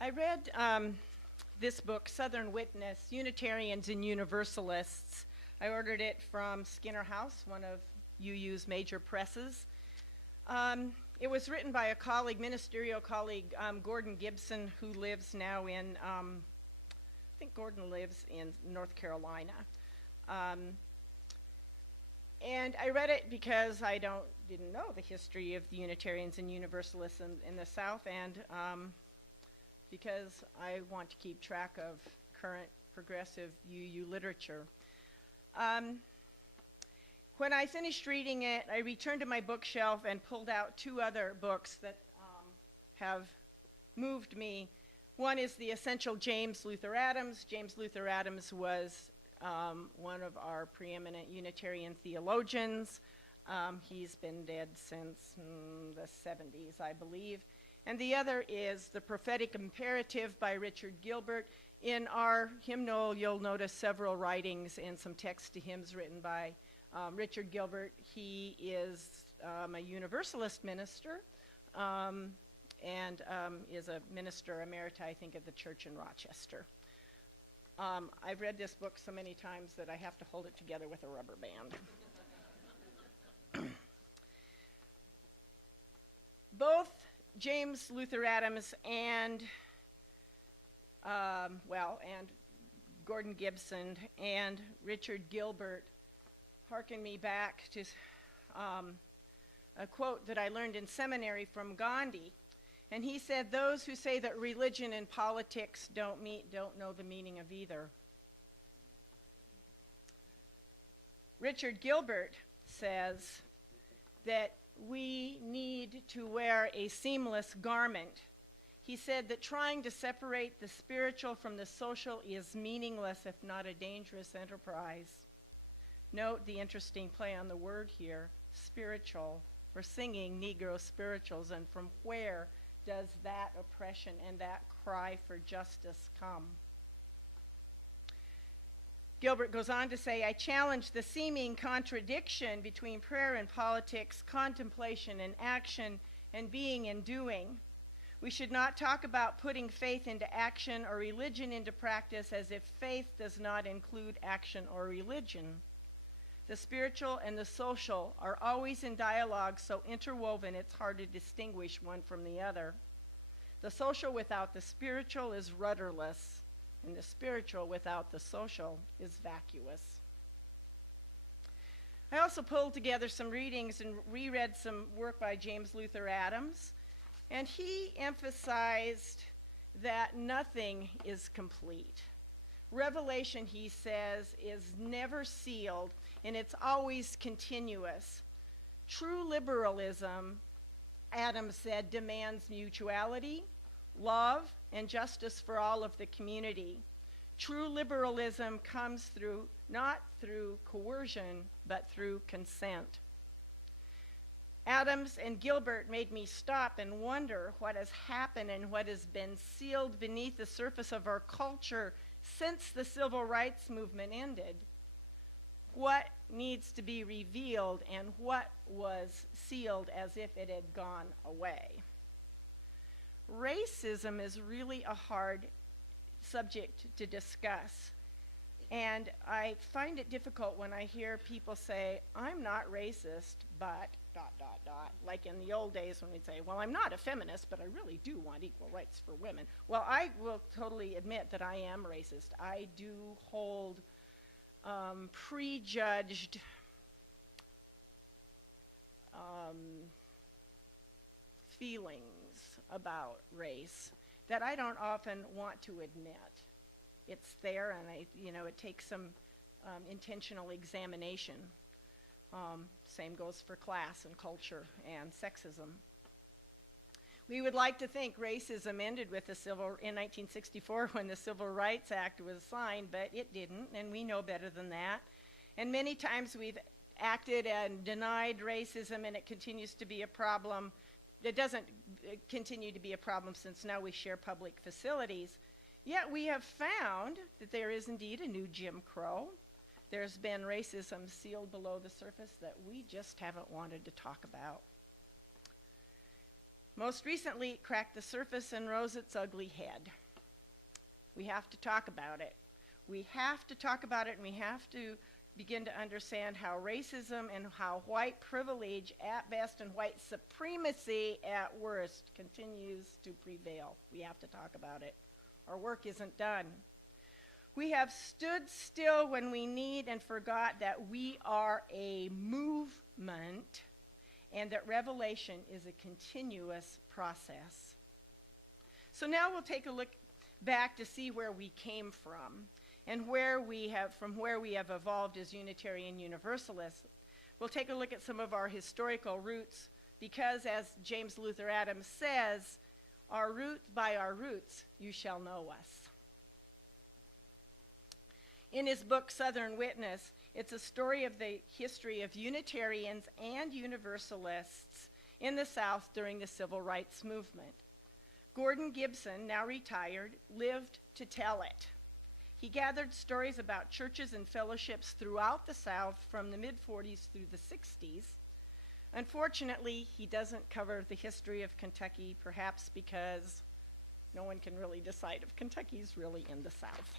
I read this book, Southern Witness, Unitarians and Universalists. I ordered it from Skinner House, one of UU's major presses. It was written by a colleague, ministerial colleague, Gordon Gibson, who lives now in, I think Gordon lives in North Carolina. And I read it because I didn't know the history of the Unitarians and Universalists in the South, and because I want to keep track of current progressive UU literature. When I finished reading it, I returned to my bookshelf and pulled out two other books that have moved me. One is The Essential James Luther Adams. James Luther Adams was one of our preeminent Unitarian theologians. He's been dead since the 70s, I believe. And the other is The Prophetic Imperative by Richard Gilbert. In our hymnal, you'll notice several writings and some text to hymns written by Richard Gilbert. He is a Universalist minister and is a minister emerita, I think, at the church in Rochester. I've read this book so many times that I have to hold it together with a rubber band. Both James Luther Adams and Gordon Gibson and Richard Gilbert harken me back to a quote that I learned in seminary from Gandhi. And he said, "Those who say that religion and politics don't know the meaning of either." Richard Gilbert says that we need to wear a seamless garment. He said that trying to separate the spiritual from the social is meaningless, if not a dangerous enterprise. Note the interesting play on the word here, spiritual. We're singing Negro spirituals, and from where does that oppression and that cry for justice come? Gilbert goes on to say, "I challenge the seeming contradiction between prayer and politics, contemplation and action, and being and doing. We should not talk about putting faith into action or religion into practice as if faith does not include action or religion. The spiritual and the social are always in dialogue, so interwoven it's hard to distinguish one from the other. The social without the spiritual is rudderless, and the spiritual without the social is vacuous." I also pulled together some readings and reread some work by James Luther Adams, and he emphasized that nothing is complete. Revelation, he says, is never sealed, and it's always continuous. True liberalism, Adams said, demands mutuality, love, and justice for all of the community. True liberalism comes not through coercion, but through consent. Adams and Gilbert made me stop and wonder what has happened and what has been sealed beneath the surface of our culture since the civil rights movement ended. What needs to be revealed and what was sealed as if it had gone away? Racism is really a hard subject to discuss. And I find it difficult when I hear people say, "I'm not racist, but ... like in the old days when we'd say, "Well, I'm not a feminist, but I really do want equal rights for women." Well, I will totally admit that I am racist. I do hold prejudged feelings about race that I don't often want to admit. It's there, and it takes some intentional examination. Same goes for class and culture and sexism. We would like to think racism ended with in 1964 when the Civil Rights Act was signed, but it didn't, and we know better than that. And many times we've acted and denied racism, and it continues to be a problem. It doesn't continue to be a problem since now we share public facilities. Yet we have found that there is indeed a new Jim Crow. There's been racism sealed below the surface that we just haven't wanted to talk about. Most recently, it cracked the surface and rose its ugly head. We have to talk about it. We have to talk about it, and we have to begin to understand how racism and how white privilege at best and white supremacy at worst continues to prevail. We have to talk about it. Our work isn't done. We have stood still when we need and forgot that we are a movement and that revelation is a continuous process. So now we'll take a look back to see where we came from and where we have evolved as Unitarian Universalists. We'll take a look at some of our historical roots because, as James Luther Adams says, by our roots you shall know us. In his book, Southern Witness, it's a story of the history of Unitarians and Universalists in the South during the Civil Rights Movement. Gordon Gibson, now retired, lived to tell it. He gathered stories about churches and fellowships throughout the South from the mid-40s through the 60s. Unfortunately, he doesn't cover the history of Kentucky, perhaps because no one can really decide if Kentucky's really in the South.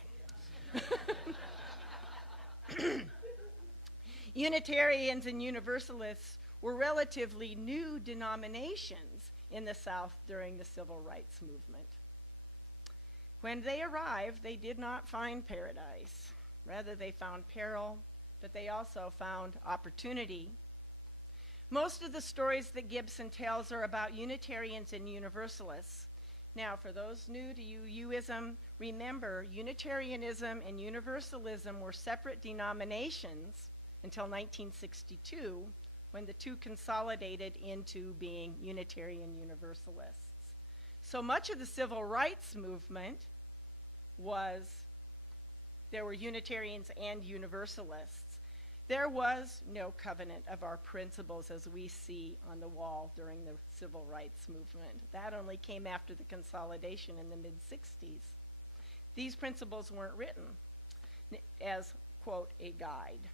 Unitarians and Universalists were relatively new denominations in the South during the Civil Rights Movement. When they arrived, they did not find paradise. Rather, they found peril, but they also found opportunity. Most of the stories that Gibson tells are about Unitarians and Universalists. Now, for those new to UUism, remember, Unitarianism and Universalism were separate denominations until 1962, when the two consolidated into being Unitarian Universalists. So much of the Civil Rights Movement there were Unitarians and Universalists. There was no covenant of our principles as we see on the wall during the Civil Rights Movement. That only came after the consolidation in the mid-60s. These principles weren't written as, quote, a guide.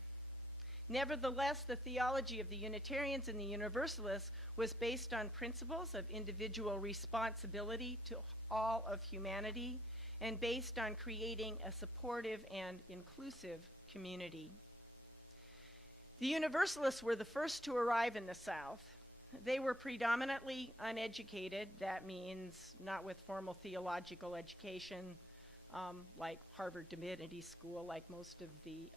Nevertheless, the theology of the Unitarians and the Universalists was based on principles of individual responsibility to all of humanity and based on creating a supportive and inclusive community. The Universalists were the first to arrive in the South. They were predominantly uneducated. That means not with formal theological education like Harvard Divinity School, like most of the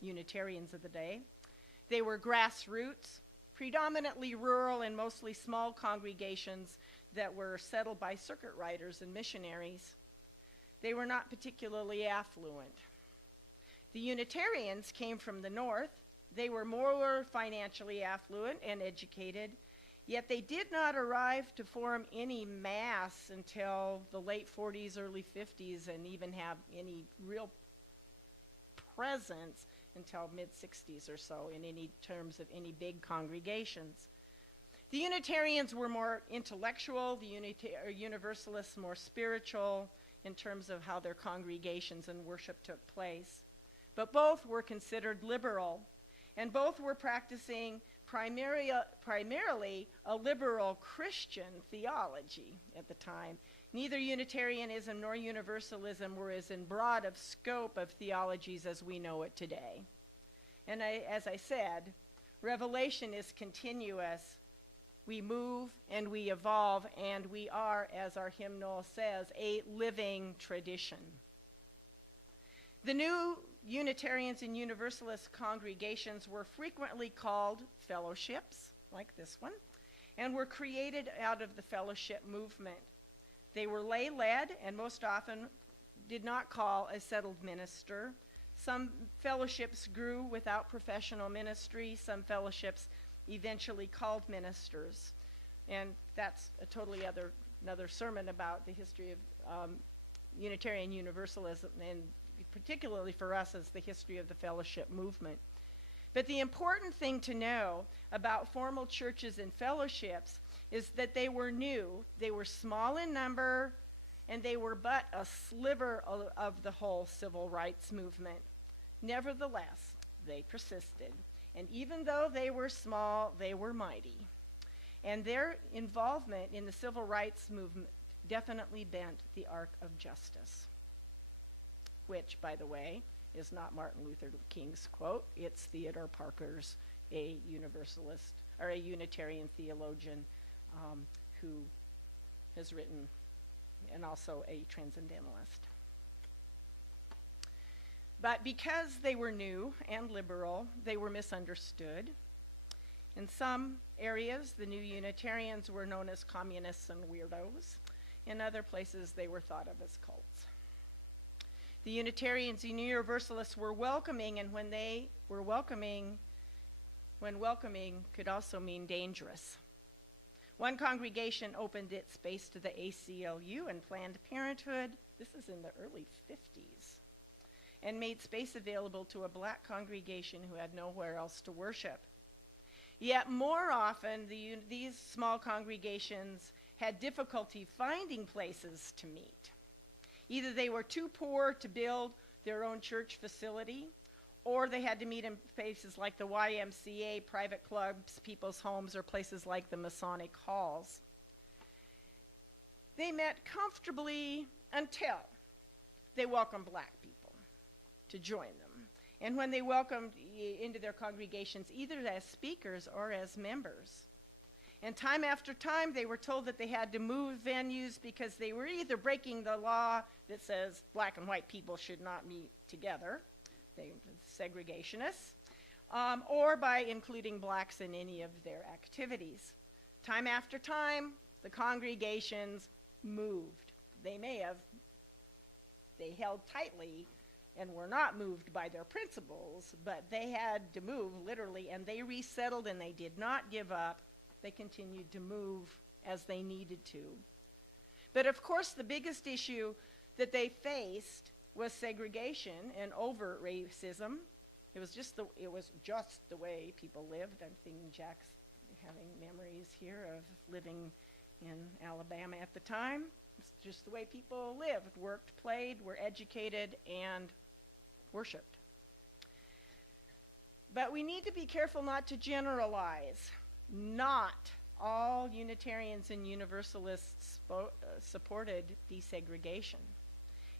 Unitarians of the day. They were grassroots, predominantly rural and mostly small congregations that were settled by circuit riders and missionaries. They were not particularly affluent. The Unitarians came from the north. They were more financially affluent and educated, yet they did not arrive to form any mass until the late 40s, early 50s, and even have any real presence until mid-60s or so in any terms of any big congregations. The Unitarians were more intellectual, the Universalists more spiritual in terms of how their congregations and worship took place. But both were considered liberal, and both were practicing primarily a liberal Christian theology at the time. Neither Unitarianism nor Universalism were as in broad of scope of theologies as we know it today. And as I said, revelation is continuous. We move and we evolve, and we are, as our hymnal says, a living tradition. The new Unitarians and Universalist congregations were frequently called fellowships, like this one, and were created out of the fellowship movement. They were lay-led and most often did not call a settled minister. Some fellowships grew without professional ministry. Some fellowships eventually called ministers. And that's a totally another sermon about the history of Unitarian Universalism, and particularly for us as the history of the fellowship movement. But the important thing to know about formal churches and fellowships is that they were new, they were small in number, and they were but a sliver of the whole civil rights movement. Nevertheless, they persisted. And even though they were small, they were mighty. And their involvement in the civil rights movement definitely bent the arc of justice, which, by the way, is not Martin Luther King's quote. It's Theodore Parker's, a Universalist, or a Unitarian theologian who has written, and also a transcendentalist. But because they were new and liberal, they were misunderstood. In some areas, the new Unitarians were known as communists and weirdos. In other places, they were thought of as cults. The Unitarians and Universalists were welcoming, and when they were welcoming could also mean dangerous. One congregation opened its space to the ACLU and Planned Parenthood, this is in the early 50s, and made space available to a black congregation who had nowhere else to worship. Yet more often, these small congregations had difficulty finding places to meet. Either they were too poor to build their own church facility, or they had to meet in places like the YMCA, private clubs, people's homes, or places like the Masonic halls. They met comfortably until they welcomed black people to join them. And when they welcomed into their congregations, either as speakers or as members. And time after time, they were told that they had to move venues because they were either breaking the law that says black and white people should not meet together, they were segregationists, or by including blacks in any of their activities. Time after time, the congregations moved. They held tightly and were not moved by their principles, but they had to move literally, and they resettled, and they did not give up. They continued to move as they needed to. But of course, the biggest issue that they faced was segregation and overt racism. It was just the way people lived. I'm thinking Jack's having memories here of living in Alabama at the time. It's just the way people lived, worked, played, were educated, and worshiped. But we need to be careful not to generalize. Not all Unitarians and Universalists supported desegregation.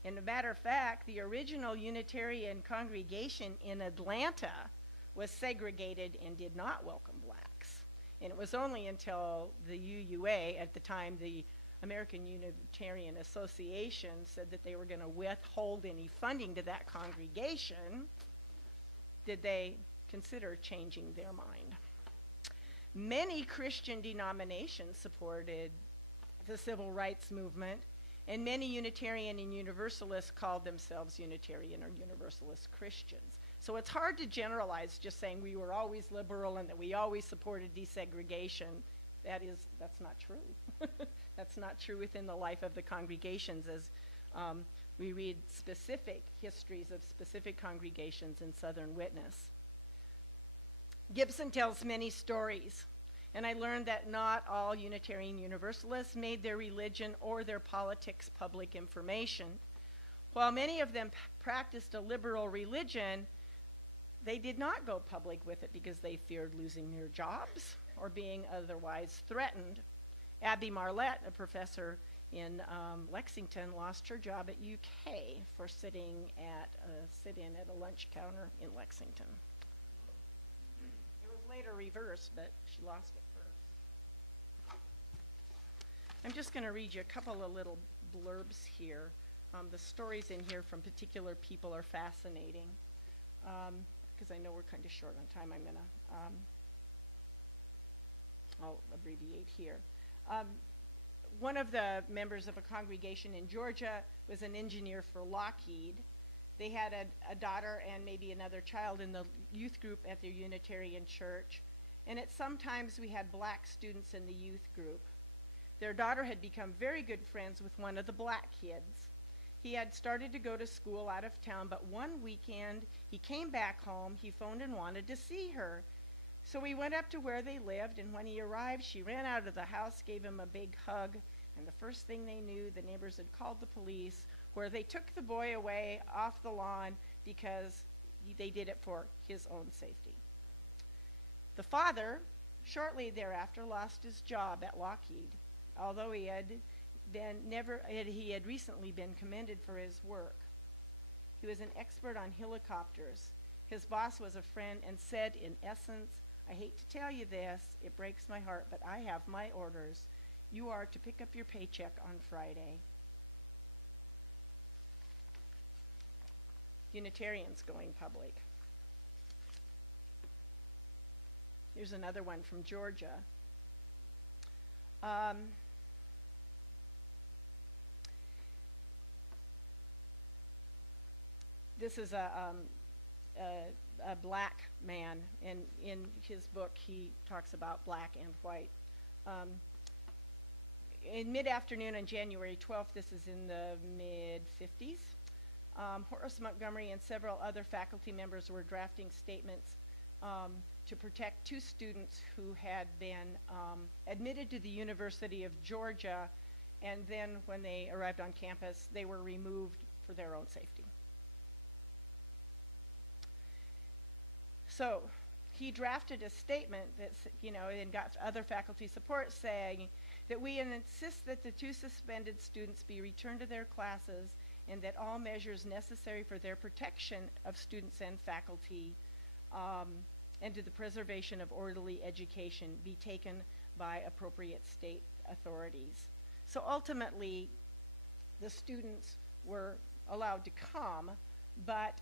And as a matter of fact, the original Unitarian congregation in Atlanta was segregated and did not welcome blacks. And it was only until the UUA, at the time the American Unitarian Association, said that they were going to withhold any funding to that congregation, did they consider changing their mind. Many Christian denominations supported the civil rights movement, and many Unitarian and Universalists called themselves Unitarian or Universalist Christians. So it's hard to generalize just saying we were always liberal and that we always supported desegregation. That's not true. That's not true within the life of the congregations, as we read specific histories of specific congregations in Southern Witness. Gibson tells many stories, and I learned that not all Unitarian Universalists made their religion or their politics public information. While many of them practiced a liberal religion, they did not go public with it because they feared losing their jobs or being otherwise threatened. Abby Marlette, a professor in Lexington, lost her job at UK for sit-in at a lunch counter in Lexington. It was later reversed, but she lost it first. I'm just going to read you a couple of little blurbs here. The stories in here from particular people are fascinating. Because I know we're kind of short on time, I'm going to, I'll abbreviate here. One of the members of a congregation in Georgia was an engineer for Lockheed. They had a daughter and maybe another child in the youth group at their Unitarian church. And sometimes we had black students in the youth group. Their daughter had become very good friends with one of the black kids. He had started to go to school out of town, but one weekend he came back home, he phoned and wanted to see her. So we went up to where they lived, and when he arrived, she ran out of the house, gave him a big hug, and the first thing they knew, the neighbors had called the police, where they took the boy away off the lawn because they did it for his own safety. The father Shortly thereafter lost his job at Lockheed, although he had recently been commended for his work. He was an expert on helicopters. His boss was a friend and said, in essence, "I hate to tell you this, it breaks my heart, but I have my orders. You are to pick up your paycheck on Friday." Unitarians going public. Here's another one from Georgia. This is a black man, and in his book he talks about black and white. In mid-afternoon on January 12th, this is in the mid-50s, Horace Montgomery and several other faculty members were drafting statements to protect two students who had been admitted to the University of Georgia, and then when they arrived on campus, they were removed for their own safety. So he drafted a statement that, and got other faculty support saying that we insist that the two suspended students be returned to their classes and that all measures necessary for their protection of students and faculty and to the preservation of orderly education be taken by appropriate state authorities. So ultimately, the students were allowed to come, but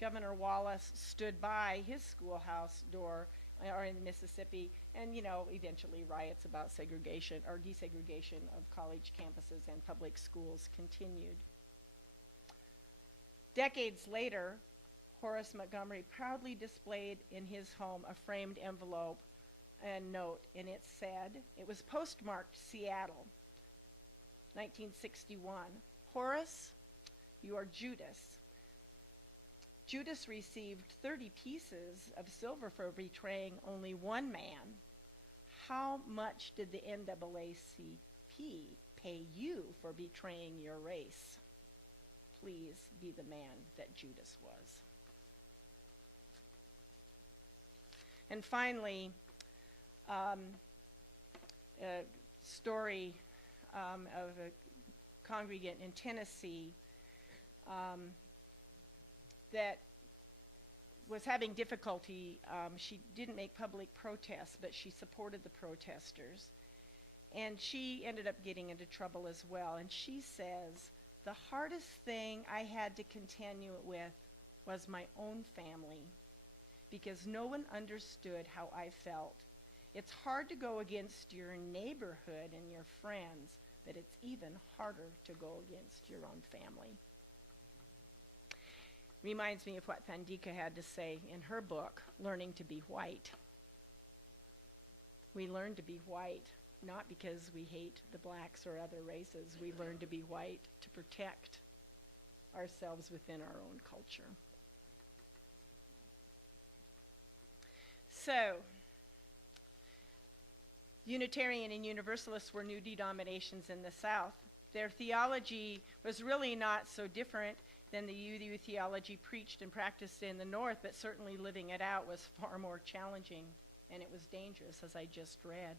Governor Wallace stood by his schoolhouse door in Mississippi, and eventually riots about segregation or desegregation of college campuses and public schools continued. Decades later, Horace Montgomery proudly displayed in his home a framed envelope and note, and it said, it was postmarked Seattle, 1961. "Horace, you are Judas. Judas received 30 pieces of silver for betraying only one man. How much did the NAACP pay you for betraying your race? Please be the man that Judas was." And finally, a story of a congregant in Tennessee that was having difficulty. She didn't make public protests, but she supported the protesters. And she ended up getting into trouble as well. And she says, "The hardest thing I had to contend with was my own family, because no one understood how I felt. It's hard to go against your neighborhood and your friends, but it's even harder to go against your own family." Reminds me of what Thandika had to say in her book, Learning to be White. We learn to be white, not because we hate the blacks or other races. We learn to be white to protect ourselves within our own culture. So, Unitarian and Universalists were new denominations in the South. Their theology was really not so different than the UU theology preached and practiced in the North, but certainly living it out was far more challenging, and it was dangerous, as I just read.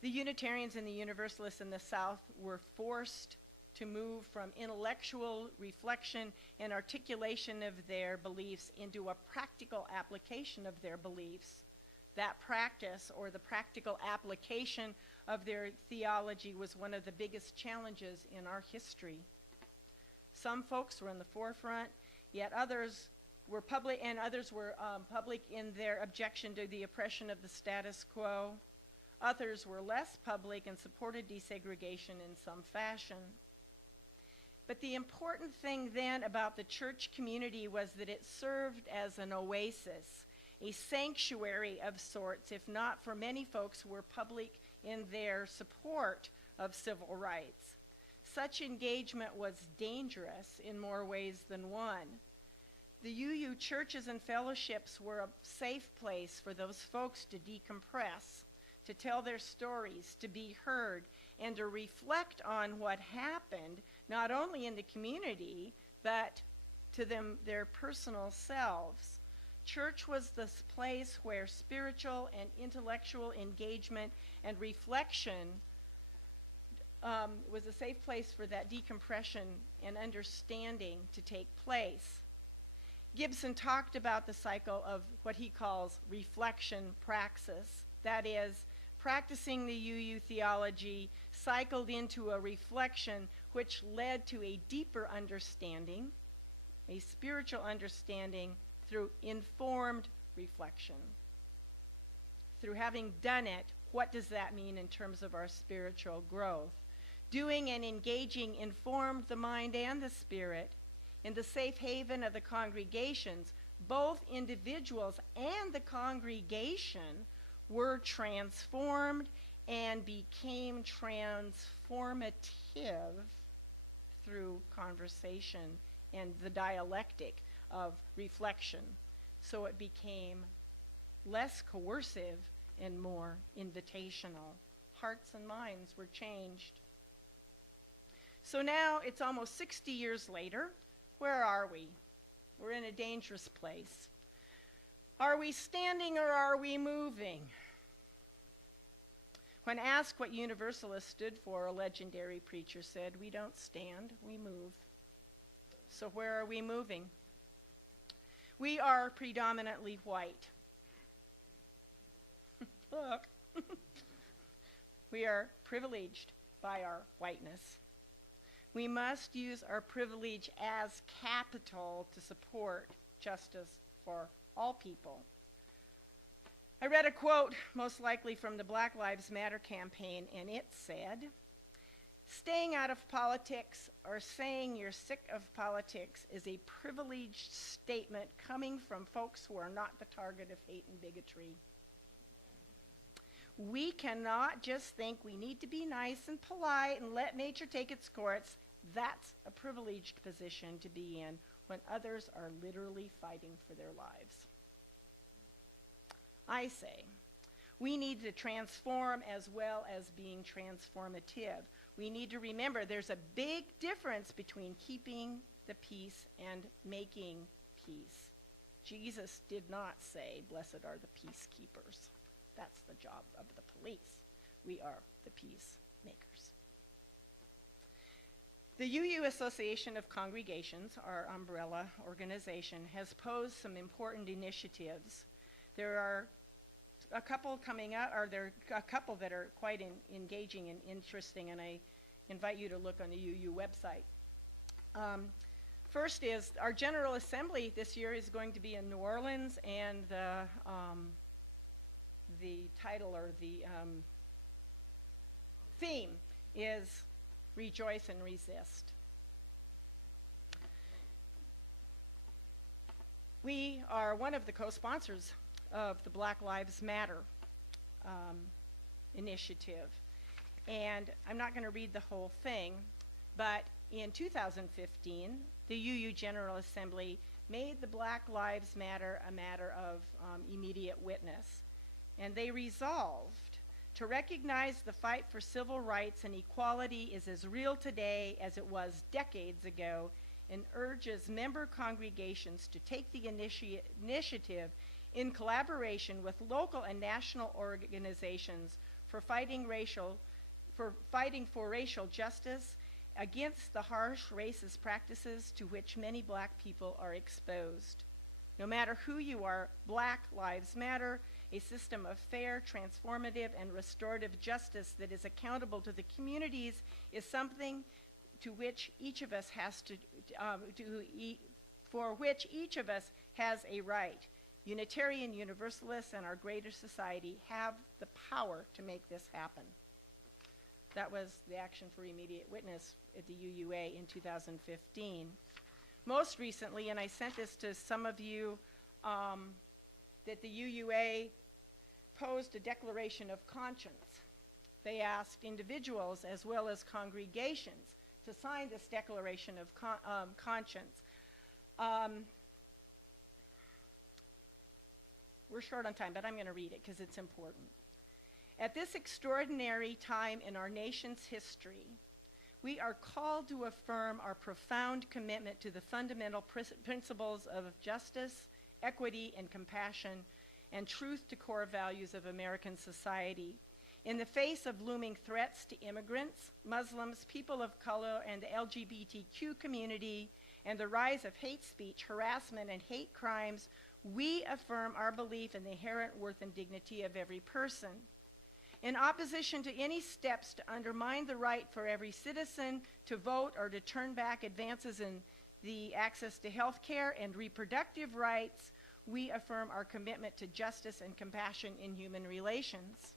The Unitarians and the Universalists in the South were forced to move from intellectual reflection and articulation of their beliefs into a practical application of their beliefs. That practice, or the practical application of their theology, was one of the biggest challenges in our history. Some folks were in the forefront, yet others were public, and others were public in their objection to the oppression of the status quo. Others were less public and supported desegregation in some fashion. But the important thing then about the church community was that it served as an oasis, a sanctuary of sorts, if not for many folks who were public in their support of civil rights. Such engagement was dangerous in more ways than one. The UU churches and fellowships were a safe place for those folks to decompress, to tell their stories, to be heard, and to reflect on what happened, not only in the community, but to them, their personal selves. Church was this place where spiritual and intellectual engagement and reflection was a safe place for that decompression and understanding to take place. Gibson talked about the cycle of what he calls reflection praxis. That is, practicing the UU theology cycled into a reflection which led to a deeper understanding, a spiritual understanding through informed reflection. Through having done it, what does that mean in terms of our spiritual growth? Doing and engaging informed the mind and the spirit. In the safe haven of the congregations, both individuals and the congregation were transformed and became transformative through conversation and the dialectic of reflection. So it became less coercive and more invitational. Hearts and minds were changed. So now it's almost 60 years later. Where are we? We're in a dangerous place. Are we standing or are we moving? When asked what Universalists stood for, a legendary preacher said, "We don't stand, we move." So where are we moving? We are predominantly white. Look. We are privileged by our whiteness. We must use our privilege as capital to support justice for all people. I read a quote, most likely from the Black Lives Matter campaign, and it said, "Staying out of politics or saying you're sick of politics is a privileged statement coming from folks who are not the target of hate and bigotry." We cannot just think we need to be nice and polite and let nature take its course. That's a privileged position to be in when others are literally fighting for their lives. I say, we need to transform as well as being transformative. We need to remember there's a big difference between keeping the peace and making peace. Jesus did not say, "Blessed are the peacekeepers." That's the job of the police. We are the peacemakers. The UU Association of Congregations, our umbrella organization, has posed some important initiatives. There are a couple coming out, or there are a couple that are quite engaging and interesting, and I invite you to look on the UU website. First is our General Assembly this year is going to be in New Orleans, and the title or the theme is Rejoice and Resist. We are one of the co-sponsors of the Black Lives Matter initiative. And I'm not going to read the whole thing, but in 2015, the UU General Assembly made the Black Lives Matter a matter of immediate witness. And they resolved to recognize the fight for civil rights and equality is as real today as it was decades ago, and urges member congregations to take the initiative in collaboration with local and national organizations for fighting for racial justice against the harsh racist practices to which many Black people are exposed. No matter who you are, Black Lives Matter, a system of fair, transformative, and restorative justice that is accountable to the communities, is something to which each of us has for which each of us has a right. Unitarian Universalists and our greater society have the power to make this happen. That was the Action for Immediate Witness at the UUA in 2015. Most recently, and I sent this to some of you, that the UUA posed a declaration of conscience. They asked individuals as well as congregations to sign this declaration of conscience. We're short on time, but I'm going to read it because it's important. At this extraordinary time in our nation's history, we are called to affirm our profound commitment to the fundamental principles of justice, equity and compassion, and truth to core values of American society. In the face of looming threats to immigrants, Muslims, people of color, and the LGBTQ community, and the rise of hate speech, harassment, and hate crimes, we affirm our belief in the inherent worth and dignity of every person. In opposition to any steps to undermine the right for every citizen to vote or to turn back advances in the access to health care and reproductive rights, we affirm our commitment to justice and compassion in human relations.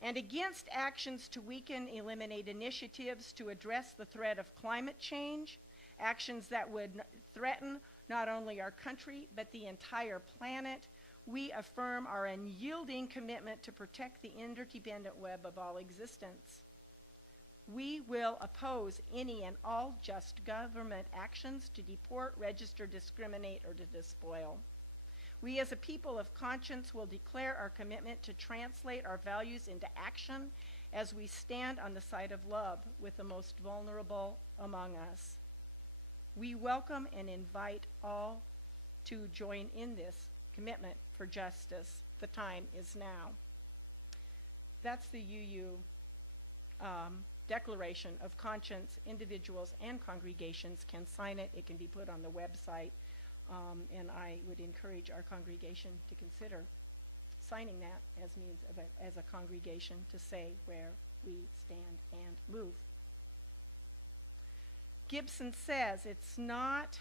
And against actions to weaken, eliminate initiatives to address the threat of climate change, actions that would threaten not only our country but the entire planet, we affirm our unyielding commitment to protect the interdependent web of all existence. We will oppose any and all just government actions to deport, register, discriminate, or to despoil. We as a people of conscience will declare our commitment to translate our values into action as we stand on the side of love with the most vulnerable among us. We welcome and invite all to join in this commitment for justice. The time is now. That's the UU Declaration of Conscience. Individuals and congregations can sign it. It can be put on the website. And I would encourage our congregation to consider signing that as a congregation to say where we stand and move. Gibson says it's not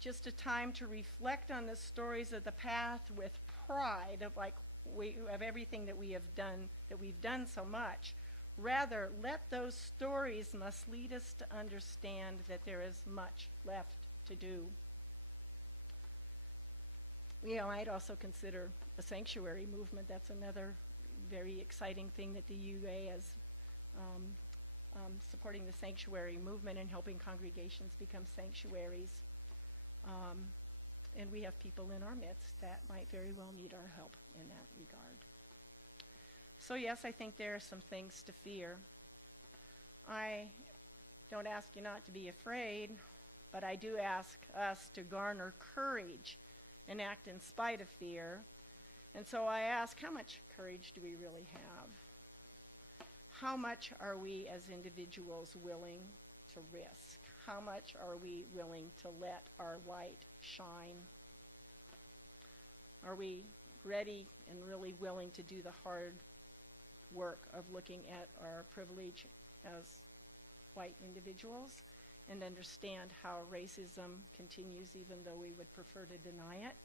just a time to reflect on the stories of the past with pride of everything that we've done so much. Rather, let those stories must lead us to understand that there is much left to do. We might also consider a sanctuary movement. That's another very exciting thing that the UA is supporting, the sanctuary movement and helping congregations become sanctuaries. And we have people in our midst that might very well need our help in that regard. So yes, I think there are some things to fear. I don't ask you not to be afraid, but I do ask us to garner courage and act in spite of fear. And so I ask, how much courage do we really have? How much are we as individuals willing to risk? How much are we willing to let our light shine? Are we ready and really willing to do the hard work of looking at our privilege as white individuals and understand how racism continues even though we would prefer to deny it?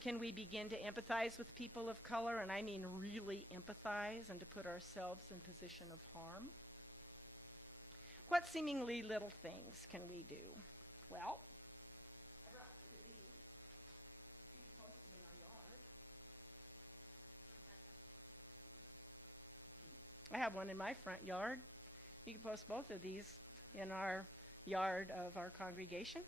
Can we begin to empathize with people of color, and I mean really empathize, and to put ourselves in position of harm? What seemingly little things can we do? Well, I brought 3 of these. You can post them in our yard. I have one in my front yard. You can post both of these in our yard of our congregation.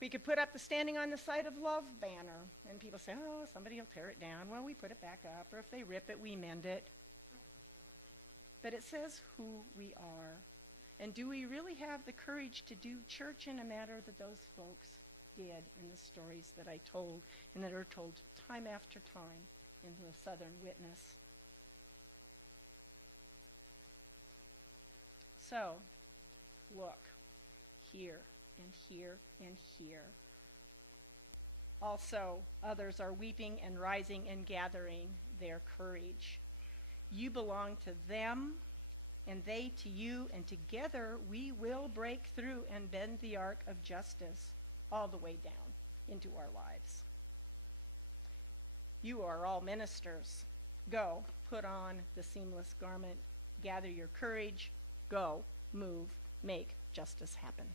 We could put up the Standing on the Side of Love banner, and people say, oh, somebody will tear it down. Well, we put it back up, or if they rip it, we mend it. But it says who we are. And do we really have the courage to do church in a manner that those folks did in the stories that I told, and that are told time after time in the Southern Witness? So, look, here, and here, and here. Also, others are weeping and rising and gathering their courage. You belong to them, and they to you, and together we will break through and bend the arc of justice all the way down into our lives. You are all ministers. Go, put on the seamless garment, gather your courage, go, move, make justice happen.